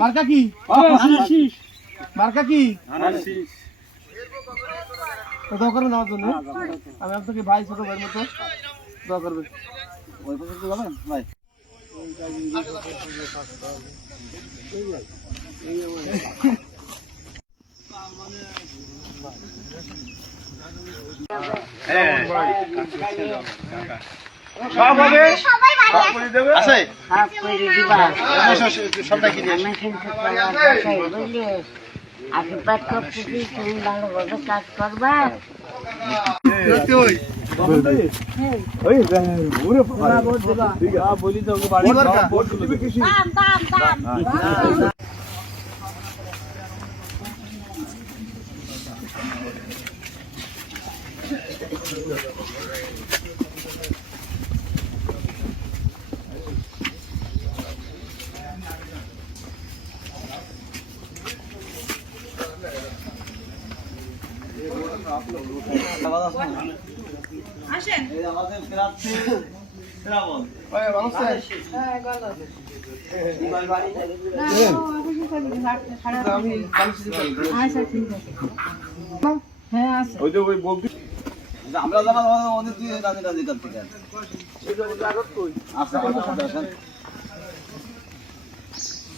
মার্কা কি? মার্কা কি? তো দোয়া করবেন আমার জন্য আমি আপনাকে ভাই ছোট ভাইয়ের মতো দোয়া করবেন ওই পর্যন্ত যাবেন? ভাই। সব হবে? আছে করে দিবা? সবটা কিনে বুঝলে? আশীর্বাদ করতেছি তুমি ভালোভাবে কাজ করবা। ভাই ভালো আছেন আমি কাল ওই যে ওই বলতে আমরা জানা আমাদের তুই রাজি রাজি করতে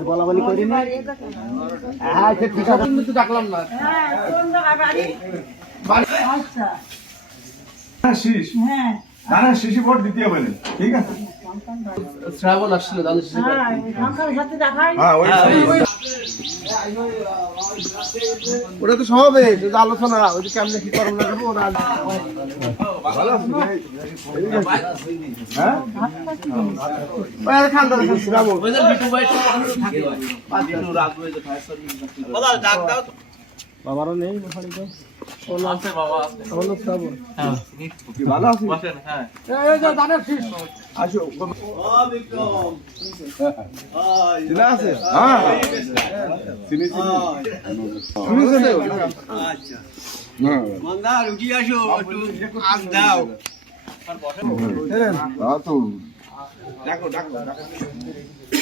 বলা বলি করি না হ্যাঁ ঠিক আছে। কিন্তু তো ডাকলাম না। শীষ দানা শিশি ভোট দিতে হবে ঠিক আছে? শ্রাবণ আসছিল জানিস হ্যাঁ ওটা তো সবে যদি আলোচনা। ওই যে কেমনে কি করব না করব ওরা ভালো আছি হ্যাঁ? বাবারও নেই ভালো আছি? এই যে দানের শীষ। আসো আছে হ্যাঁ চিনি শ্রাবণ ওই দানের শীষ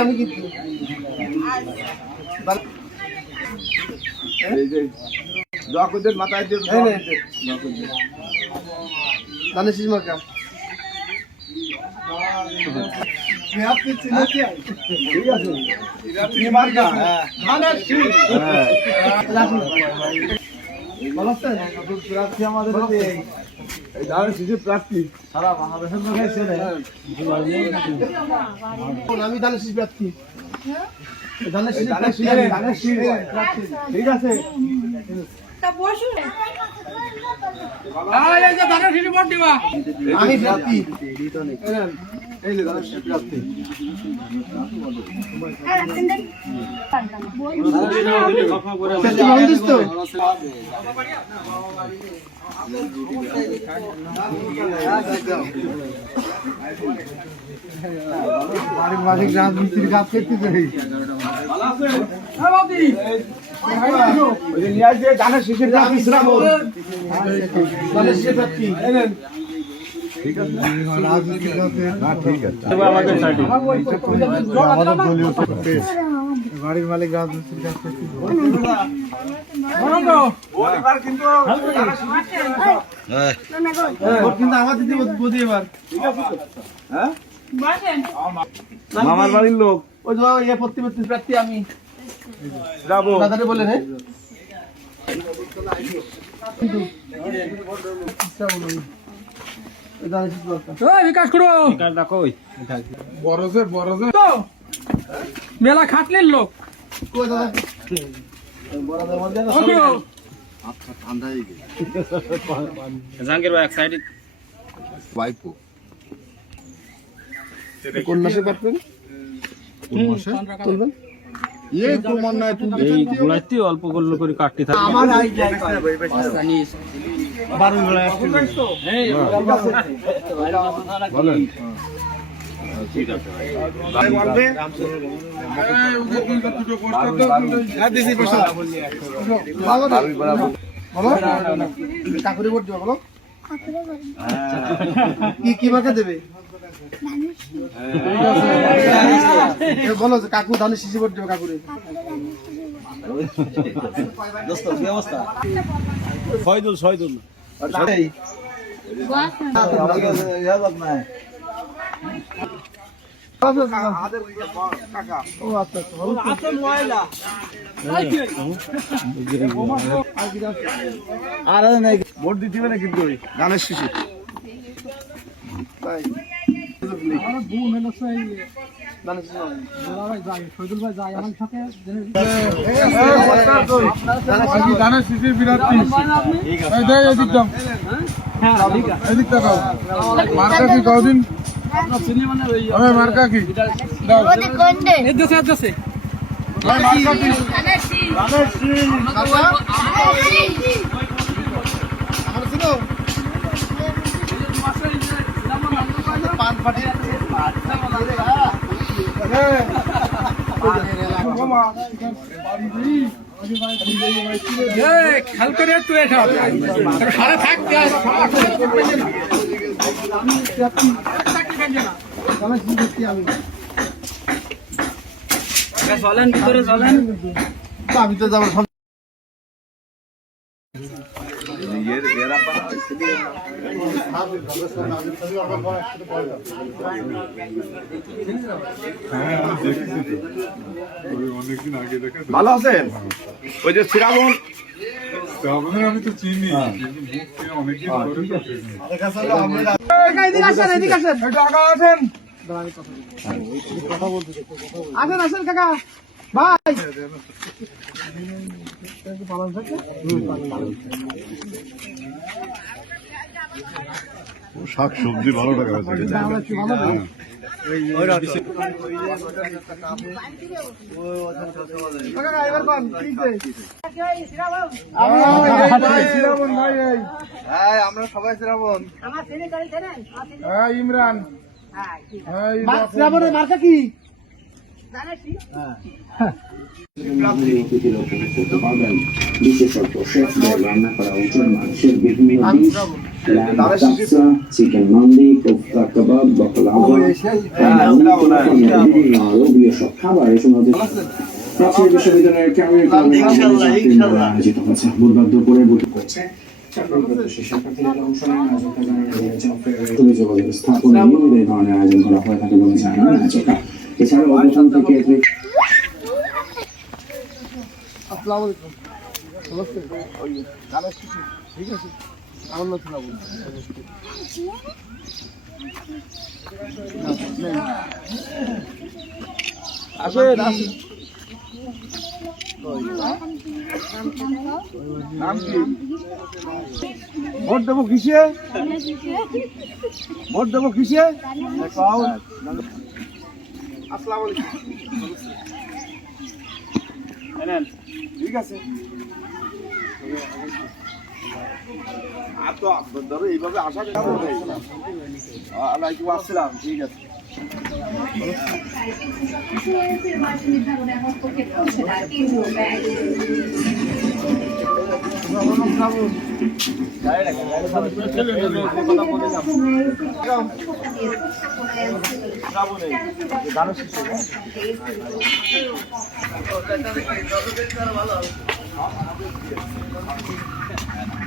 আমি কিন্তু। এই যে জকুদের মাথায় মার্কা ঠিক আছে। আমাদের এই ধানের শিশুর প্রার্থী সারা বাংলাদেশের আমি ধানের শীষ। প্রার্থী। ঠিক আছে প্রার্থী এই যে শিশুর বাড়ির মালিক রাজমিস্ত্রির কাজ করতেছে ওই যে নিয়ে আসবে বাড়ির মালিক রাজমিস্ত্রির কিন্তু আমার দিদি বুঝি এবার। হ্যাঁ? মামার বাড়ির লোক। ওই যে ইয়ে প্রতিপত্তি প্রার্থী আমি। যাব। দাদারে বলে রে বিকাশ করো তো মেলা খাটলেন লোক। ও করো। কোন মাসে পারবেন কোন মাসে? তুলবেন? তোমার তুলতে এই গোলাইতে অল্প করল করে কাটতে থাকে আমার কাকুরি ভোট দেবে বলো কি কি মাকে দেবে বলো যে কাকু ধানের শিশি ভোট দেবে কাকুরে দোস্ত কি আর নাই ভোট দিতে হবে না কিন্তু ধানের শিশি আমার বোন হলো সেই ধানের শিশি খেয়াল করে তুই সারা থাকতে চলেন ভিতরে চলেন। আমি তো যাব সব ভালো আছেন? ওই যে শ্রাবণ আমি তো চিনি। তো চিনি। আসেন আসেন কাকা। ভাই। শাক সবজি ভালো টাকা আমরা সবাই শ্রাবণ ইমরান শ্রাবণের মার্কা কি রান্না করা উজ্জ্বল মাংসের বিভিন্ন চিকেন মান্ডি কোফতা কাবাব বিভিন্ন আরবীয় সব খাবার এসব রাজশাহী বিশ্ববিদ্যালয়ের ক্যারিয়ার ক্লাবের আয়োজিত হচ্ছে বুধবার দুপুরে বৈঠক করছে আয়োজন করা হয়ে থাকে বলে জানান আয়োজকরা এছাড়া অবস্থান থেকে আসসালামু আলাইকুম ঠিক আছে আমার নাম আসেন আসেন। ভোট দেবো কিসে? ভোট দেবো কিসে? আসসালামু ঠিক আছে। আর ধরো এইভাবে আসা আলাইকুম আসসালাম ঠিক আছে। না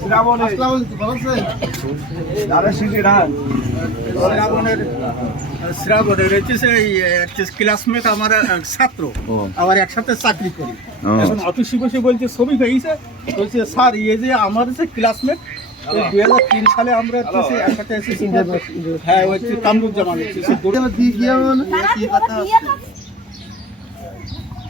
শ্রাবণের ক্লাসমেট আমার ছাত্র আবার একসাথে চাকরি করি। এখন অফিসে বসে বলছে ছবি পেয়েছে বলছে স্যার ইয়ে যে আমার যে ক্লাসমেট দুই হাজার তিন সালে আমরা একসাথে হ্যাঁ হচ্ছে কামরুজ্জামান হচ্ছে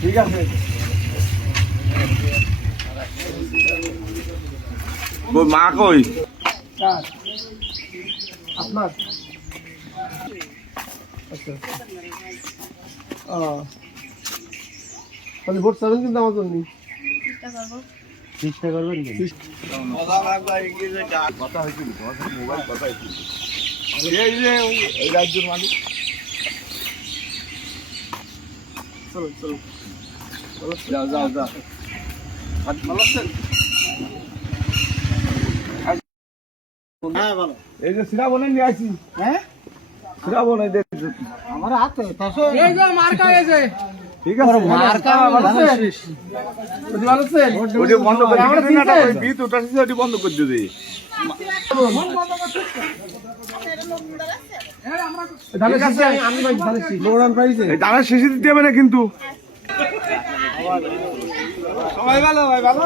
ঠিক আছে। মা কই? আপনার? আচ্ছা ও তাহলে ভোট চাবেন কিন্তু আমার জন্য। চেষ্টা করবেন কথা হয়েছিল তোমার মোবাইল কথা হয়েছিল। এই যে এই রাজ্যের মালিক চলো চলো চলো যাও যাও। যাও ভালো আছেন? হ্যাঁ ভালো। এই যে নিয়ে আসি হ্যাঁ? শ্রাবণে দেখ। আমার হাতে এই যে মার্কা এসে ঠিক আছে। মার্কা ভালো বন্ধ করে দিতে না, ওই বিট উঠাচ্ছি, ওটা বন্ধ করে দিতে। ধানের শীষে দিতে হবে না কিন্তু সবাই ভালো ভাই ভালো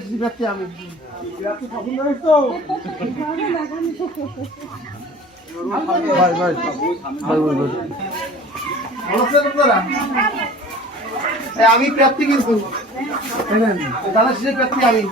শীষে ব্যক্তি আমি ব্যক্তি পছন্দ হয়েছে তো ভাই ভাই ভাই ভাই ভাই ভালো আছেন আপনারা আমি প্রার্থী কিন্তু। দাদা শেষের প্রার্থী আমি।